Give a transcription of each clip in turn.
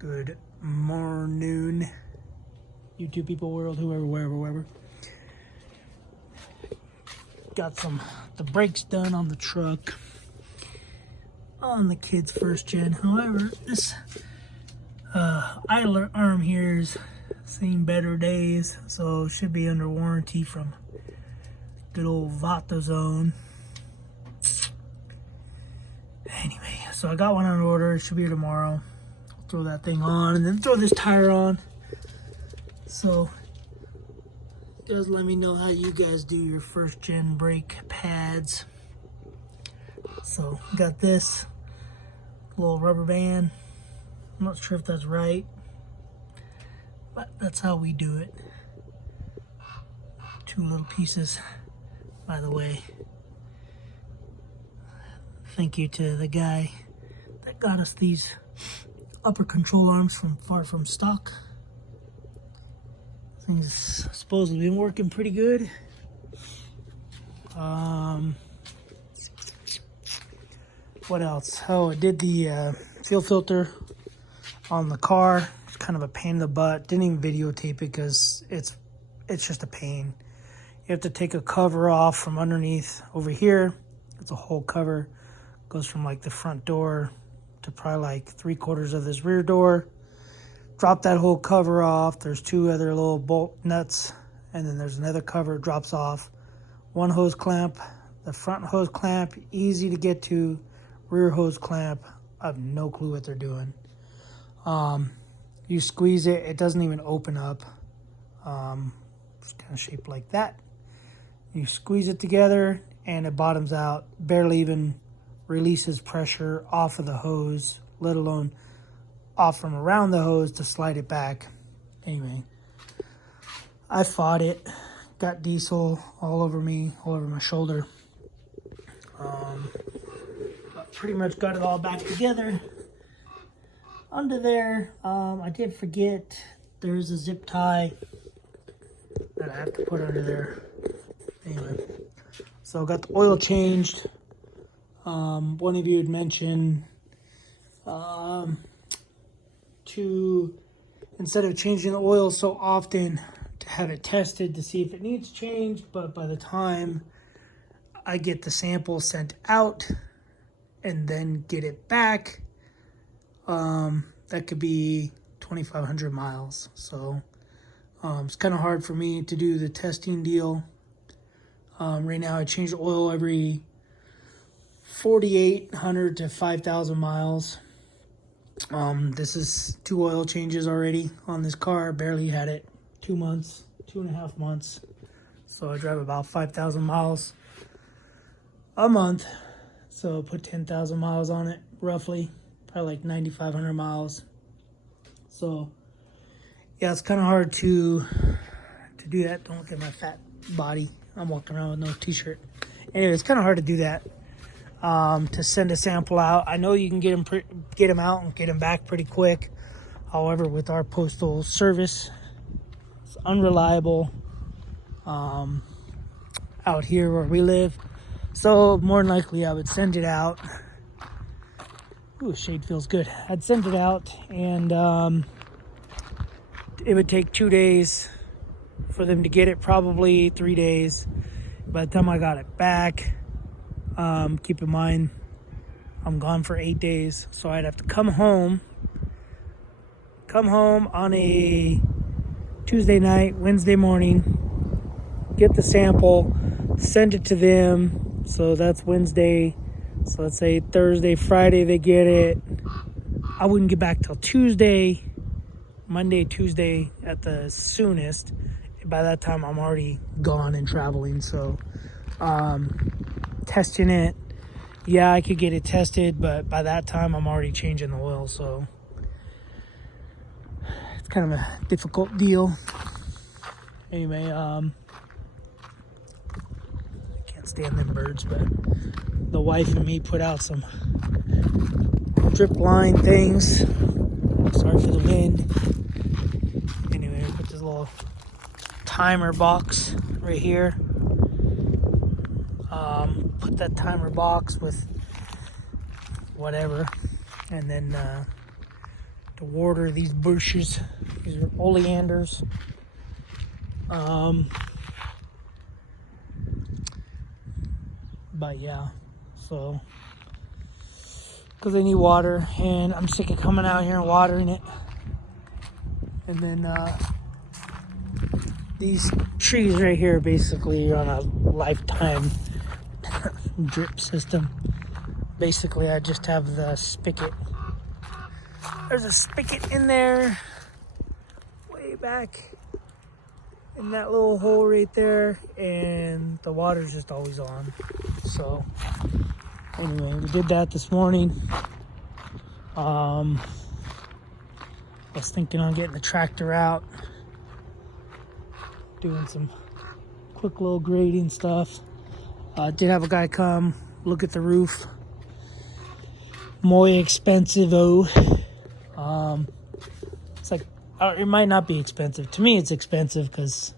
Good morning, YouTube people, world, whoever, wherever. Got the brakes done on the truck, on the kid's first gen. However, this idler arm here is seen better days, so should be under warranty from good old VatoZone. Anyway, so I got one on order. It should be here tomorrow. I'll throw that thing on and then throw this tire on. So, guys, let me know how you guys do your first gen brake pads. So, got this little rubber band. I'm not sure if that's right, but that's how we do it. Two little pieces, by the way. Thank you to the guy that got us these upper control arms from Far From Stock. Things supposedly been working pretty good. What else? Oh, I did the fuel filter on the car. It's kind of a pain in the butt. Didn't even videotape it because it's just a pain. You have to take a cover off from underneath over here. It's a whole cover. Goes from like the front door to probably like 3/4 of this rear door. Drop that whole cover off. There's two other little bolt nuts, and then there's another cover. It drops off. One hose clamp. The front hose clamp, easy to get to. Rear hose clamp, I have no clue what they're doing. You squeeze it, it doesn't even open up. It's kind of shaped like that. You squeeze it together, and it bottoms out. Barely even releases pressure off of the hose, let alone off from around the hose to slide it back. Anyway, I fought it. Got diesel all over me, all over my shoulder. But pretty much got it all back together. Under there, I did forget there's a zip tie that I have to put under there. Anyway, so got the oil changed. One of you had mentioned to, instead of changing the oil so often, to have it tested to see if it needs changed. But by the time I get the sample sent out and then get it back, that could be 2,500 miles. So it's kind of hard for me to do the testing deal. Right now I change the oil every 4,800 to 5,000 miles. This is 2 oil changes already on this car. Barely had it 2 months, 2.5 months. So I drive about 5,000 miles a month. So put 10,000 miles on it, roughly. Probably like 9,500 miles. So yeah, it's kind of hard to do that. Don't look at my fat body. I'm walking around with no t-shirt. Anyway, it's kind of hard to do that. To send a sample out. I know you can get them out and get them back pretty quick. However, with our postal service, it's unreliable out here where we live. So more than likely I would send it out. Ooh, shade feels good. I'd send it out, and it would take 2 days for them to get it, probably 3 days. By the time I got it back, keep in mind, I'm gone for 8 days, so I'd have to come home on a Tuesday night, Wednesday morning, get the sample, send it to them. So that's Wednesday. So let's say Thursday, Friday they get it. I wouldn't get back till Tuesday, Monday, Tuesday at the soonest. By that time I'm already gone and traveling. So testing it, yeah, I could get it tested, but by that time I'm already changing the oil, so it's kind of a difficult deal. Anyway, I can't stand them birds, but the wife and me put out some drip line things. Sorry for the wind. Anyway, I put this little timer box right here. Put that timer box with whatever, and then to water these bushes. These are oleanders. But yeah, so because they need water, and I'm sick of coming out here and watering it. And then these trees right here basically are on a lifetime drip system. Basically, I just have the spigot. There's a spigot in there, way back in that little hole right there, and the water's just always on. So anyway, we did that this morning. I was thinking on getting the tractor out, doing some quick little grading stuff. Did have a guy come look at the roof. Muy expensive, oh. It's like, it might not be expensive. To me, it's expensive because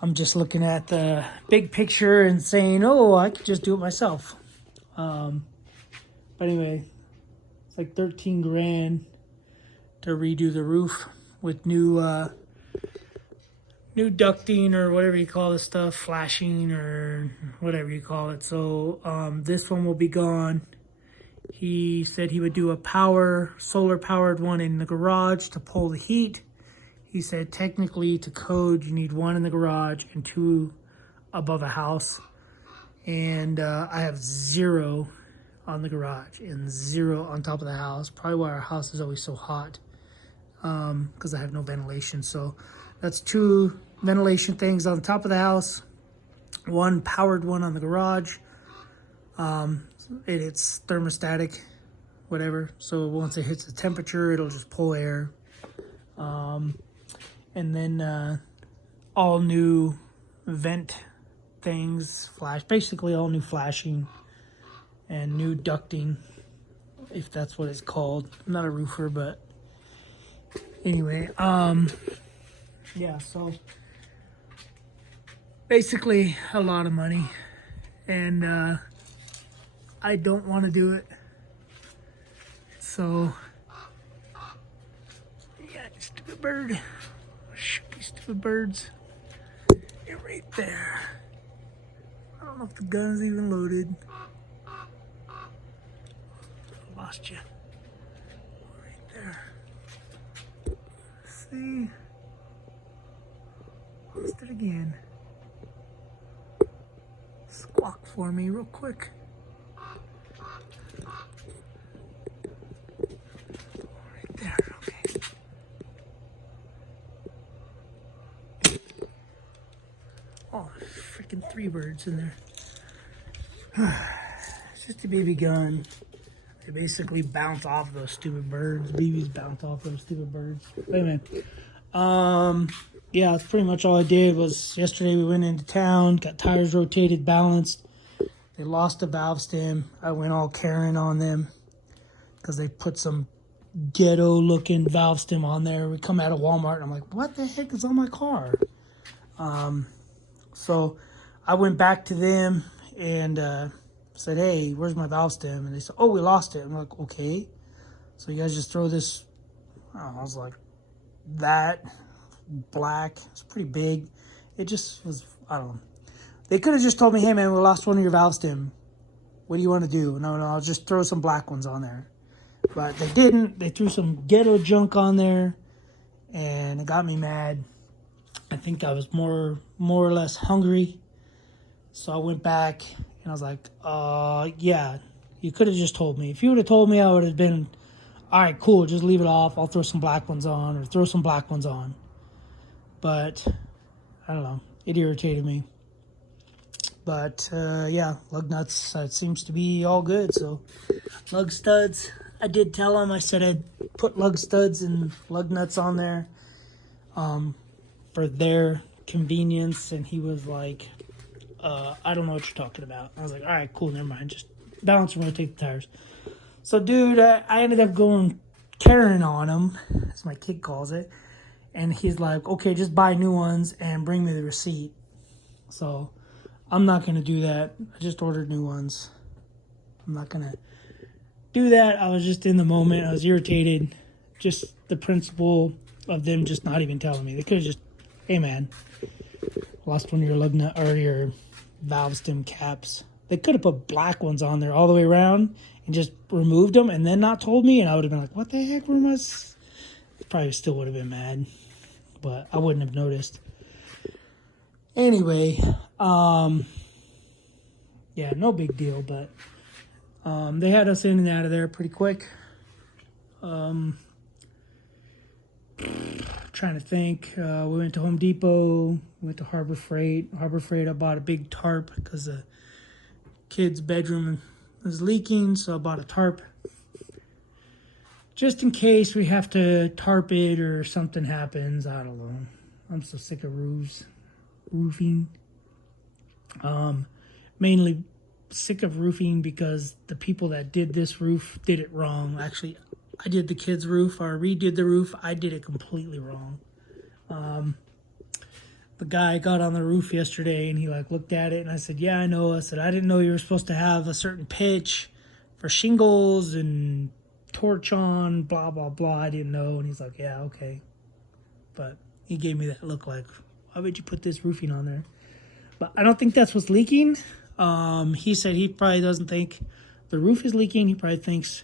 I'm just looking at the big picture and saying, oh, I could just do it myself. But anyway, it's like 13 grand to redo the roof with new ducting or whatever you call this stuff, flashing or whatever you call it. So this one will be gone. He said he would do a solar powered one in the garage to pull the heat. He said technically to code you need one in the garage and two above a house. And I have 0 on the garage and 0 on top of the house. Probably why our house is always so hot, because I have no ventilation. So that's 2 ventilation things on top of the house, 1 powered one on the garage. It's thermostatic, whatever. So once it hits the temperature, it'll just pull air. And then all new vent things, basically all new flashing and new ducting, if that's what it's called. I'm not a roofer, but anyway, yeah, so basically a lot of money, and I don't want to do it. So yeah, stupid bird. Shoot these stupid birds. Get right there. I don't know if the gun's even loaded. Lost you. Right there. See? Lost it again. Squawk for me real quick. Right there, okay. Oh, freaking 3 birds in there. It's just a baby gun. They basically bounce off those stupid birds. BBs bounce off those stupid birds. Wait a minute. Yeah, that's pretty much all I did. Was yesterday we went into town, got tires rotated, balanced. They lost the valve stem. I went all Karen on them because they put some ghetto looking valve stem on there. We come out of Walmart and I'm like, what the heck is on my car? So I went back to them and said, hey, where's my valve stem? And they said, oh, we lost it. I'm like, okay. So you guys just throw this, I was like, that black. It's pretty big. It just was, I don't know. They could have just told me, hey, man, we lost one of your valve stem. What do you want to do? No, I'll just throw some black ones on there. But they didn't. They threw some ghetto junk on there, and it got me mad. I think I was more or less hungry. So I went back, and I was like, yeah, you could have just told me. If you would have told me, I would have been, all right, cool, just leave it off. I'll throw some black ones on, or throw some black ones on. But, I don't know. It irritated me. But, yeah, lug nuts, it seems to be all good. So, lug studs, I did tell him, I said I'd put lug studs and lug nuts on there for their convenience. And he was like, I don't know what you're talking about. I was like, all right, cool, never mind. Just balance and rotate the tires. So, dude, I ended up going Karen on him, as my kid calls it. And he's like, okay, just buy new ones and bring me the receipt. So, I'm not going to do that. I just ordered new ones. I'm not going to do that. I was just in the moment. I was irritated. just the principle of them just not even telling me. They could have just, hey man, lost one of your lug nut or your valve stem caps. They could have put black ones on there all the way around and just removed them and then not told me, and I would have been like, what the heck, where was? Probably still would have been mad, but I wouldn't have noticed. Anyway, yeah, no big deal, but they had us in and out of there pretty quick. Trying to think. We went to Home Depot, went to Harbor Freight. Harbor Freight, I bought a big tarp because the kid's bedroom was leaking, so I bought a tarp. Just in case we have to tarp it or something happens. I don't know. I'm so sick of roofing. Mainly sick of roofing because the people that did this roof did it wrong. Actually, I did the kid's roof, or redid the roof. I did it completely wrong. The guy got on the roof yesterday and he looked at it and I said, yeah, I know. I said, I didn't know you were supposed to have a certain pitch for shingles and torch on, blah, blah, blah. I didn't know. And he's like, yeah, okay. But he gave me that look like, why would you put this roofing on there? But I don't think that's what's leaking. He said he probably doesn't think the roof is leaking. He probably thinks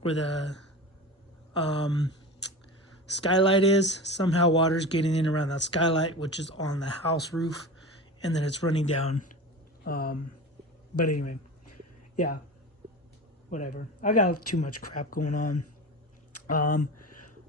where the skylight is, somehow water's getting in around that skylight, which is on the house roof, and then it's running down. But anyway, yeah, whatever. I got too much crap going on. I'm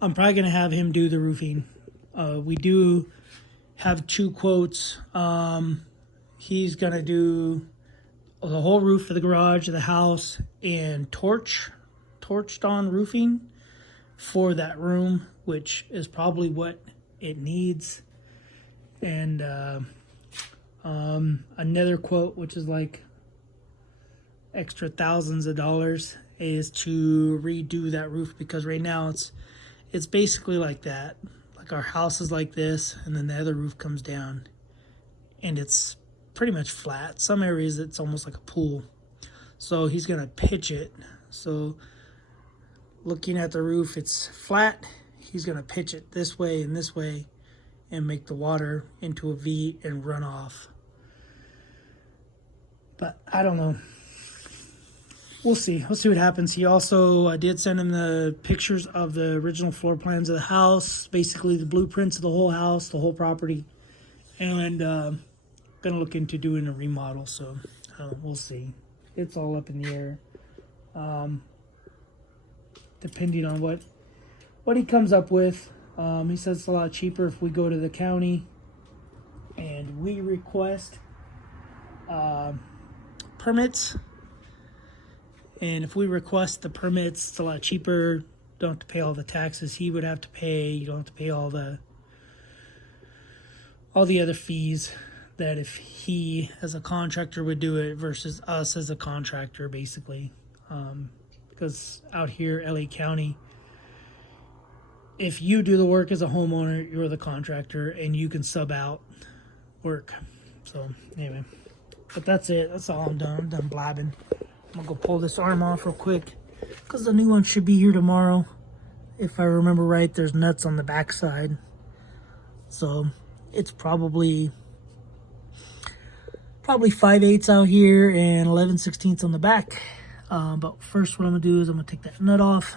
probably gonna have him do the roofing. We do have 2 quotes. He's gonna do the whole roof of the garage of the house and torched on roofing for that room, which is probably what it needs. And another quote, which is like extra thousands of dollars, is to redo that roof, because right now it's basically like that. Like our house is like this, and then the other roof comes down and it's pretty much flat. Some areas it's almost like a pool. So he's gonna pitch it. So looking at the roof, it's flat. He's gonna pitch it this way and make the water into a V and run off. But I don't know. We'll see. We'll see what happens. He also, I did send him the pictures of the original floor plans of the house, basically the blueprints of the whole house, the whole property, and gonna look into doing a remodel. So we'll see. It's all up in the air. Depending on what he comes up with. He says it's a lot cheaper if we go to the county and we request permits. And if we request the permits, it's a lot cheaper. Don't have to pay all the taxes he would have to pay. You don't have to pay all the other fees that if he as a contractor would do it versus us as a contractor, basically. Because out here, LA County, if you do the work as a homeowner, you're the contractor and you can sub out work. So anyway, but that's it. That's all I'm done. I'm done blabbing. I'm gonna go pull this arm off real quick because the new one should be here tomorrow. If I remember right, there's nuts on the back side. So it's probably 5/8 out here and 11/16 on the back. But first what I'm gonna do is I'm gonna take that nut off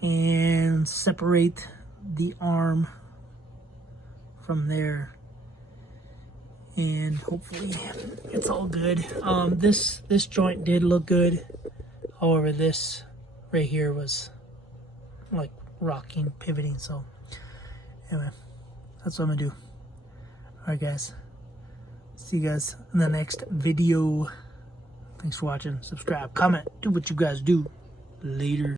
and separate the arm from there, and hopefully it's all good. This joint did look good, however this right here was like rocking, pivoting. So anyway, that's what I'm gonna do. All right guys, see you guys in the next video. Thanks for watching. Subscribe, comment, do what you guys do. Later.